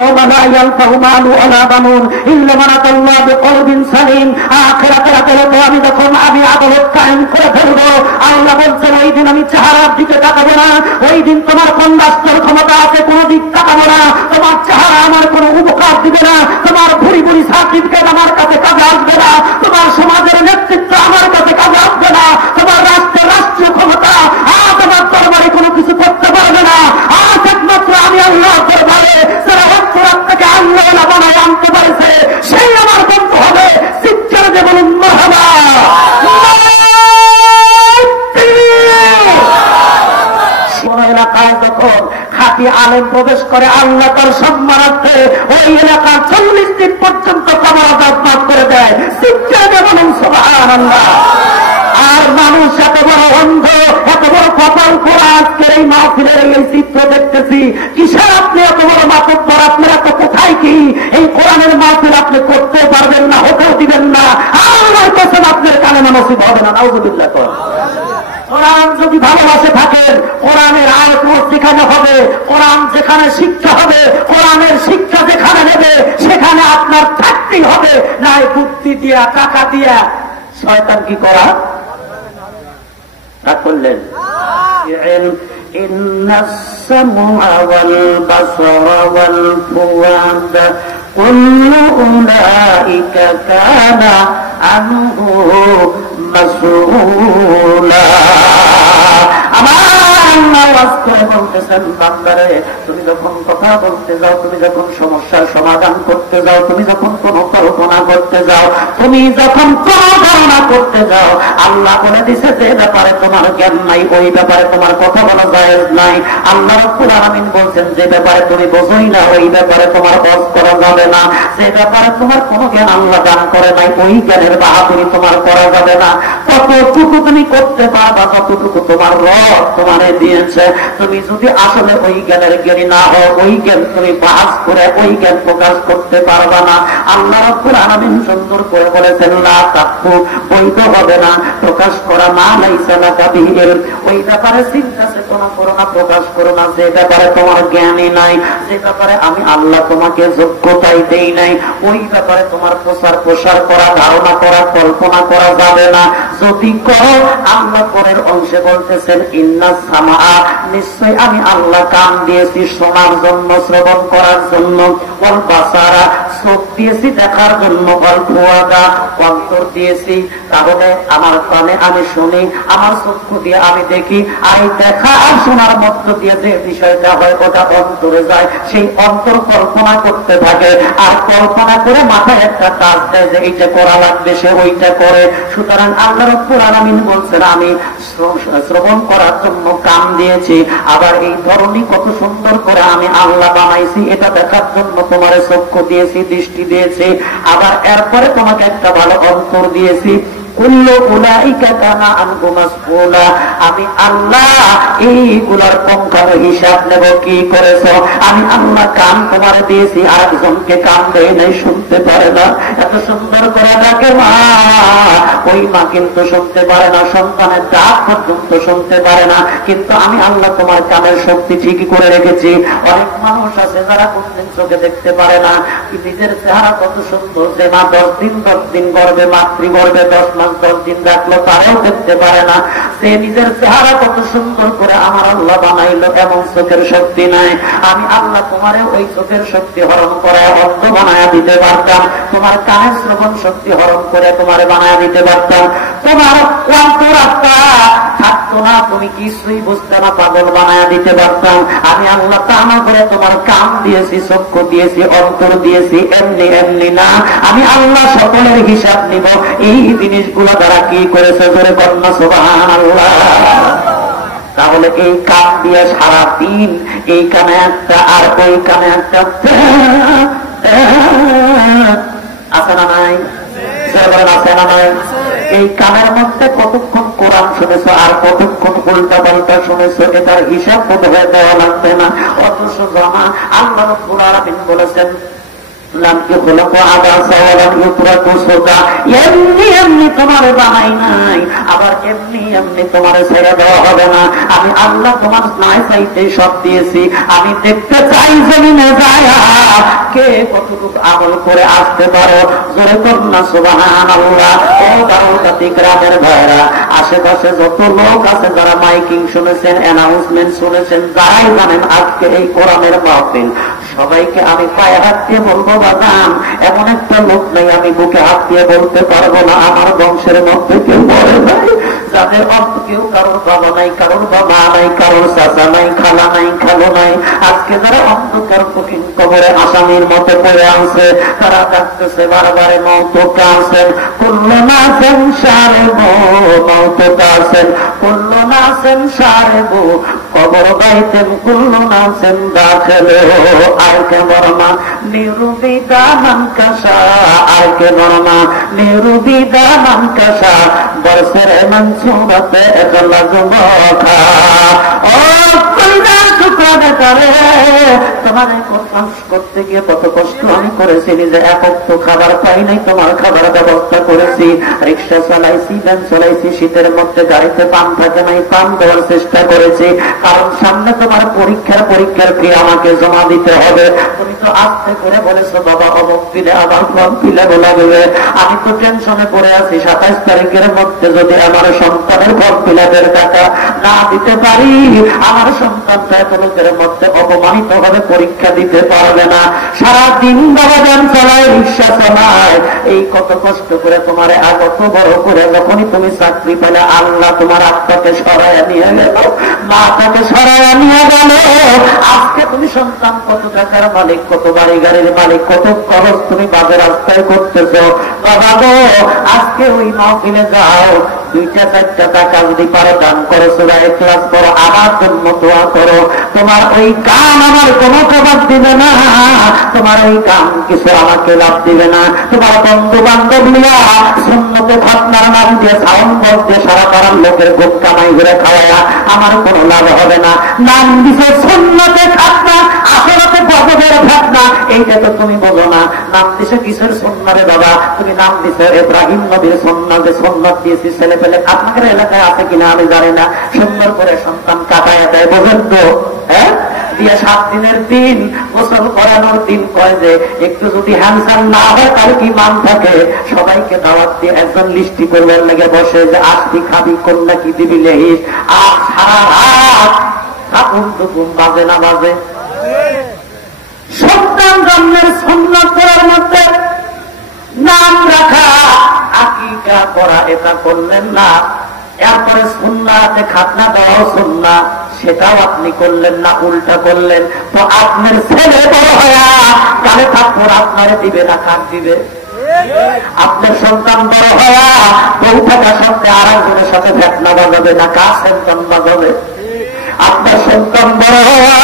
يوم لا ينفع مال ولا بنون إلا من أتى الله بقلب سليم আমি যখন আমি আদালত কায়েম করে ফেলবো, আল্লাহ বলছেন ওই দিন আমি চেহারার দিকে তাকাবো না, ওই দিন তোমার কোন রাষ্ট্রের ক্ষমতা আছে কোন দিক তাকাবো না, তোমার চেহারা আমার কোনো উপকার দিবে না, তোমার ভুরি ভুরি সার্টিফিকেট আমার কাছে কাজে আসবে না, তোমার সমাজের নেতৃত্ব আমার কাছে কাজে আসবে না, তোমার রাষ্ট্রের রাষ্ট্রীয় ক্ষমতা আজ আমার দরবারে কোনো কিছু করতে পারবে না। আজ একমাত্র আমি আল্লাহ দরবারে যারা অন্তরাত থেকে আল্লাহ বানায় আনতে পারছে সেই আমার বন্ধু হবে। শিক্ষার যে বলুন মারহাবা। এলাকায় যখন খাঁটি আলেম প্রবেশ করে আল্লাহ তার সম্মানার্থে ওই এলাকার 40 দিন পর্যন্ত কবর আযাব মাফ করে দেয়। শিক্ষা যে বলুন সুবহানাল্লাহ। আর মানুষ এত বড় অন্ধ, এত বড় কপাল পোড়া, আজকের এই মাহফিলের এই চিত্র দেখতেছি, কিসের আপনি এত বড় মাতব্বর, আপনার এত কোথায় কি এই কোরআনের মাহফিল আপনি করতে পারবেন না, হতেও দিবেন না, আল্লাহর কসম আপনার কানে নসিব হবে না। নাউযুবিল্লাহ। কোরআন যদি ভালোবাসে থাকেন, কোরআনের আয়াত সেখানে হবে, কোরআন যেখানে শিক্ষা হবে, কোরআনের শিক্ষা যেখানে নেবে সেখানে আপনার থাকতেই হবে, নাই বুদ্ধি দিয়া টাকা দিয়া শয়তান কি করা তা করলেন। ইন্নাস সামআ ওয়াল বাসারা ওয়াল ফুআদা কুল্লু উলাইকা কানা আনহু মাসউলা। বলতেছেন বান্দারে, তুমি যখন কথা বলতে যাও, তুমি যখন সমস্যার সমাধান করতে যাও, তুমি যখন কোন কল্পনা করতে যাও, তুমি যখন কোন ধারণা করতে যাও, আল্লাহ বলে দিছে যে ব্যাপারে তোমার জ্ঞান নাই ওই ব্যাপারে তোমার কথা বলা জায়েজ নাই। আল্লাহ রাব্বুল আলামিন বলছেন যে ব্যাপারে তুমি বোঝোই না ওই ব্যাপারে তোমার বস করা যাবে না, যে ব্যাপারে তোমার কোন জ্ঞান আল্লাহ দান করে নাই ওই জ্ঞানের বাহাদুরি তোমার করা যাবে না। ততটুকু তুমি করতে পারবা যতটুকু তোমার রব তোমারে দিয়েছে। তুমি যদি আসলে ওই জ্ঞানের জ্ঞানী না হও, ওই জ্ঞান তুমি পাস করে ওই জ্ঞান প্রকাশ করতে পারবা না। আল্লাহ রাব্বুল আলামিন সুন্দর করে বলেছেন লা তাকফু, বৈধ হবে না প্রকাশ করা মা লাইসা লাকা বিহি ইলম, ওই ব্যাপারে চিন্তা চেতনা করো না, প্রকাশ করো না যে ব্যাপারে তোমার জ্ঞানই নাই, যে ব্যাপারে আমি আল্লাহ তোমাকে যোগ্যতাই দেই নাই, ওই ব্যাপারে তোমার প্রসার করা, ধারণা করা, কল্পনা করা যাবে না। যদি করো, আল্লাহ পরের অংশে বলতেছেন ইন্নাস সামআ, নিশ্চয় আমি আল্লাহ কান দিয়েছি শোনার জন্য, শ্রবণ করার জন্য, ওয়াল বাসারা, চোখ দিয়েছি দেখার জন্য, ওয়াল ফুআদা, অন্তর দিয়েছি, তাহলে আমার কানে আমি শুনি, আমার চক্ষু দিয়ে আমি দেখি, আর এই দেখা আর শোনার মধ্য দিয়ে যে বিষয়টা হয় ওটা অন্তরে যায়, সেই অন্তর কল্পনা করতে থাকে, আর কল্পনা করে মাথায় একটা কাজ দেয় যে এইটা করা লাগবে, সে ওইটা করে। সুতরাং আল্লাহ রাব্বুল আলামিন বলছেন আমি শ্রবণ করার জন্য কান দিয়েছি, আবার এই ধরনী কত সুন্দর করে আমি আল্লাহ বানাইছি এটা দেখার জন্য তোমারে চক্ষু দিয়েছি, দৃষ্টি দিয়েছি, আবার এরপরে তোমাকে একটা ভালো অন্তর দিয়েছি। কুল্লু উলাইকা কানা আনহু মাসউলা, আমি আল্লাহ এইগুলার পঙ্খার হিসাব নেব কি করেছো। আমি আল্লাহ কান তোমার দিয়েছি, আরেকজনকে কান দেয় নাই, শুনতে পারে না, এত সুন্দর করে ডাকে মা, ওই মা কিন্তু শুনতে পারে না, সন্তানের ডাক পর্যন্ত শুনতে পারে না, কিন্তু আমি আল্লাহ তোমার কানের শক্তি ঠিকই করে রেখেছি। অনেক মানুষ আছে যারা কোনদিন চোখে দেখতে পারে না, নিজের চেহারা কত সুন্দর, যে মা 10 দিন গর্ভে, মাতৃগর্ভে 10 মাস 10 দিন রাখলো তারাও দেখতে পারে না, সে নিজের চেহারা কত সুন্দর করে আমার আল্লাহ বানাইলো, এমন চোখের শক্তি নাই। আমি আল্লাহ তোমারে ওই চোখের শক্তি হরণ করে অন্ধ বানায় দিতে পারতাম, তোমার কানের শ্রবণ শক্তি হরণ করে তোমারে বানায় দিতে পারতাম, তোমার অন্তরাত্মা থাকতো না, তুমি কিছুই বুঝতে না, পাগল বানায় দিতে পারতাম। আমি আল্লাহ তা না করে তোমার কান দিয়েছি, চক্ষু দিয়েছি, অন্তর দিয়েছি, এমনি এমনি না, আমি আল্লাহ সকলের হিসাব নিব এই জিনিসগুলো দ্বারা কি করেছে ধরে কন্যা সুবহানাল্লাহ। তাহলে এই কান দিয়ে সারা দিন এই কানে একটা আর ওই কানে একটা আছে না নাই, আছে না নাই, এই কানের মধ্যে কতক্ষণ কোরআন শুনেছো আর কতক্ষণ উল্টা পাল্টা শুনেছো, এটার হিসাব বোধ হয়ে দেওয়া লাগবে না। অথচ জমা আল্লাহ রাব্বুল আলামিন বলেছেন এমনি এমনি তোমার বানাই নাই, আবার এমনি এমনি তোমার ছেড়ে দেওয়া হবে না। আমি আল্লাহ তোমার নাই চাইতে সব দিয়েছি, আমি দেখতে চাই জমিনে যায় কতটুকু আমল করে আসতে পারো, জোরে কন্যা সুবহানাল্লাহ। ও দারুকাতি গ্রামের ভাইরা, আশেপাশে যত লোক আছে যারা মাইকিং শুনেছেন, অ্যানাউন্সমেন্ট শুনেছেন, যারাই জানেন আজকে এই কোরআনের মাহফিল, সবাইকে আমি পায়ে হাত দিয়ে বলবো, বাজান এমন একটা লোক নেই আমি বুকে হাত দিয়ে বলতে পারবো না আমার বংশের মধ্যে কেউ বলে নাই, যাদের অর্থ কেউ কারোর বাবা নাই, কারোর বাবা নাই, কারোর চাচা নাই, খালা নাই, খালো নাই, আজকে যারা অন্ধকার কঠিন কবরে আসামির মতো পড়ে আছে, তারা ডাকতেছে বারবারে মৌতকে আছেন, কুল্লু নাসেন সারেবু, মৌতকে আছেন, কুল্লু নাসেন সারেবু, কবর গাইতেন কুল্লু নাসেন দাখেলো, আর কে বর্মা নিরুবিদা হানকাশা, আর কে বর্মা নিরুবিদা হানকাশা, বর্ষের মনসুরতে একলা যুবকা। ও কইরা শুকরানা করে, তোমার করতে গিয়ে কত কষ্ট আমি করেছি, নিজে একক তো খাবার পাই নাই, তোমার খাবার ব্যবস্থা করেছি, রিক্সা চালাইছি, ভ্যান চালাইছি, শীতের মধ্যে গাড়িতে পান থাকে নাই, পান দেওয়ার চেষ্টা করেছি, কারণ সামনে তোমার পরীক্ষার ফি আমাকে জমা দিতে হবে। তুমি তো আস্তে করে বলেছো বাবা অমুক দিলে আবার ফর্ম ফিল আপ লাগবে, আমি তো টেনশনে পড়ে আছি, 27 তারিখের মধ্যে যদি আমার সন্তানের ফর্ম ফিল আপের টাকা না দিতে পারি, আমার সন্তানটা এত লোকের মধ্যে অপমানিত হবে, পরীক্ষা দিতে পারবে না। সারাদিন বাবা যান চালায়, রিক্সা চালায়, এই কত কষ্ট করে তোমার আগত বড় করে যখনই তুমি চাকরি পেলে, আল্লাহ তোমার আত্মাকে সরাইয়া নিয়ে গেল, মাটাকে সরাইয়া নিয়ে গেল, আজকে তুমি সন্তান কত টাকার মালিক, কত বাড়ি গাড়ির মালিক, কত খরচ তুমি বাজার রাস্তায় করতেছ, বাবা গো আজকে ওই মাহফিলে যাও, 2-4 টাকা যদি পারো দান করো, সূরা ইখলাস করো, আমার জন্য দোয়া করো, তোমার ওই গান আমার কোনো প্রভাব দিবে না, তোমার ওই গান কিছু আমাকে লাভ দিবে না, তোমার বন্ধু বান্ধব নিয়া সুন্নতে খাতনার নাম দিয়ে সাউন্ড বক্স দিয়ে সারা পাড়ার লোকের গোপ কামাই করে খাওয়া আমার কোনো লাভ হবে না। নাম দিছে সুন্নতে খাতনা, আসলতে গজবের খাতনা, এইটা তো তুমি বোঝো না। নাম দিছে কিসের সুন্নারে বাবা, তুমি নাম দিছে ইব্রাহিম নবীর সুন্নাত, যে সুন্নাত দিয়েছি ছেলে পেলে আপনাদের এলাকায় আছে কিনা আমি জানি না, সুন্দর করে সন্তান কাটায় দেয়, বোঝেন তো? হ্যাঁ, দিয়ে 7 দিনের দিন গোসল করানোর দিন কয় যে একটু যদি হ্যান্ডসাম না হয় তাহলে কি মান থাকে, সবাইকে দাওয়াত দিয়ে একজন লিস্টি করবার লেগে বসে যে আসবি খাবি কন্যা কি দিবি লেহিস, আর সারা রাত থাকুন টুকুন বাজে না বাজে। সন্তান জন্মের সুন্নাত করার মধ্যে নাম রাখা, আকিকা করা, এটা করলেন না। এরপরে সুন্নাতে খাতনা দেওয়াও সুন্নাত, সেটাও আপনি করলেন না, উল্টা করলেন। তো আপনার ছেলে বড় হয়া কালে থাপ্পড় আপনারে দিবে না কাক দিবে? আপনার সন্তান বড় হয়া বউ থাকা সত্ত্বে আর একজনের সাথে ভেটনা বাজাবে না কার সন্তান বাজাবে? আপনার সন্তান বড় হওয়া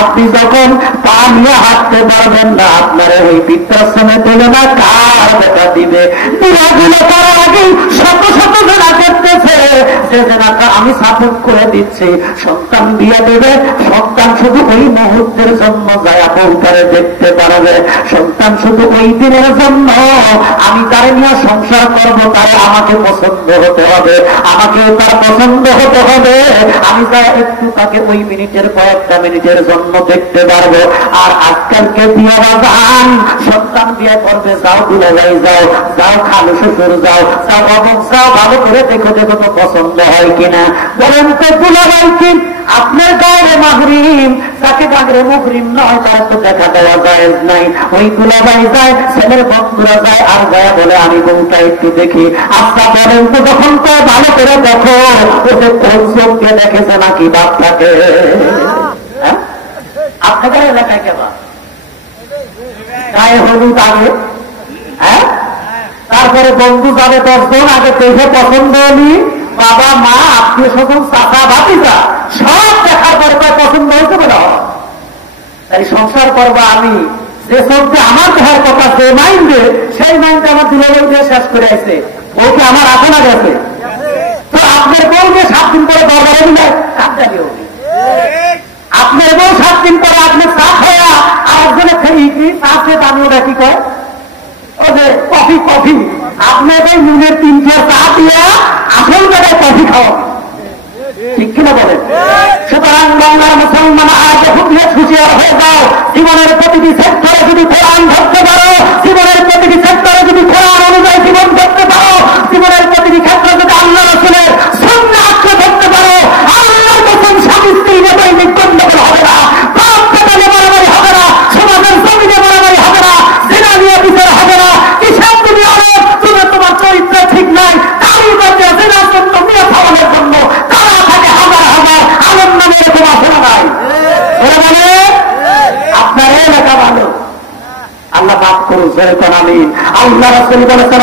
আপনি যখন পা নিয়ে হাঁটতে পারবেন না, আপনার ওই বৃদ্ধাশ্রমে তুলে না কার দেখা দিবে? বিরাগুলো করার আগে শত শত জেনা করতেছে, যে জেনাটা আমি সাপোর্ট করে দিচ্ছি, সন্তান দিয়ে দেবে, সন্তান শুধু ওই মুহূর্তের জন্য যায় বউটারে দেখতে পারবে, সন্তান শুধু ওই দিনের জন্য, আমি তারে নিয়ে সংসার করবো, তারে আমাকে পছন্দ হতে হবে, আমাকে তার পছন্দ হতে হবে, আমি যা একটু তাকে ওই মিনিটের কয়েকটা মিনিটের জন্য দেখতে পারবো। আর আজকালকে বিয়ে বাজান সন্তান বিয়ে করবে, যাও দুলা যাই, যাও যাও খালু শ্বশুর যাও, যাও অমুক যাও, ভালো করে দেখো দেখো তো পছন্দ হয় কিনা। বলেন তো দুলা যাই কি আপনার গায়ে মাহরিম, তাকে গাগরে মুহরিম নয়, তার তো দেখা দেওয়া যায় নাই। ওই দুলাভাই যায়, ছেলের বন্ধুরা যায়, আর যায় বলে আমি বউটা একটু দেখি। আচ্ছা বলেন তো যখন তো ভালো করে দেখো, ওতে কোন চোখকে দেখেছে নাকি বাপ থাকে? আপনাদের এলাকায় কেমন গায়ে হলুদ আগে, হ্যাঁ, তারপরে বন্ধু যাবে 10 জন, আগে দেখে পছন্দ হলি, বাবা মা আত্মীয় স্বজন চাচা ভাতিজা সব দেখার পরে পছন্দ হইতে বলে, তাই সংসার করবো আমি যে সবকে আমার দেখার কথা, যে মাইন্ডে, সেই মাইন্ডে আমার দুলাভাই দিয়ে শেষ করে আসছে, ওকে আমার আছে না গেছে। তো আপনার বউকে 7 দিন পরে দরবারে দিলে কাঁদালি হবে, আপনার বউ 7 দিন পরে আপনার চাপ হয়ে আরেকজনের খেয়ে কি চাপে দামি ওটা কি কয়, ও যে কফি কফি, আপনাকে নুনের 3 চা দিয়ে আসল জায়গায় কফি খাওয়া, ঠিক কিনা বলেন? সুতরাং বাংলার মুসলমান আজ হুঁশিয়ার হয়ে যাও, জীবনের প্রতিটি সেক্টরে যদি কোরআন ধরতে পারো, জীবনের প্রতিটি সেক্টরে যদি কোরআন অনুযায়ী জীবন ধরতে পারো, জীবনের প্রতিটি ক্ষেত্রে যদি আল্লাহ রাসূলের সুন্নাহ আঁকড়ে ধরতে পারো, আল্লাহর কসম স্বামী স্ত্রী দৈনিক গন্ডগোল হবে না, বাপ বেটালে মারামারি হবে না, সমাজের জমিনে মারামারি হবে না, জিনা নিয়ে বিচার হবে না। কিসব তুমি অনেক তুমি তোমার চরিত্র ঠিক নাই, তারই মধ্যে জিনার জন্য মেয়ে খাওয়ানোর জন্য তারা থাকে হাজার হাজার আলম নামে এরকম আসে না নাই? ওরা বলে আপনার এলাকা ভালো, আল্লাহ মাফ করুন, আমিন। আল্লাহ রাসূল বলেছেন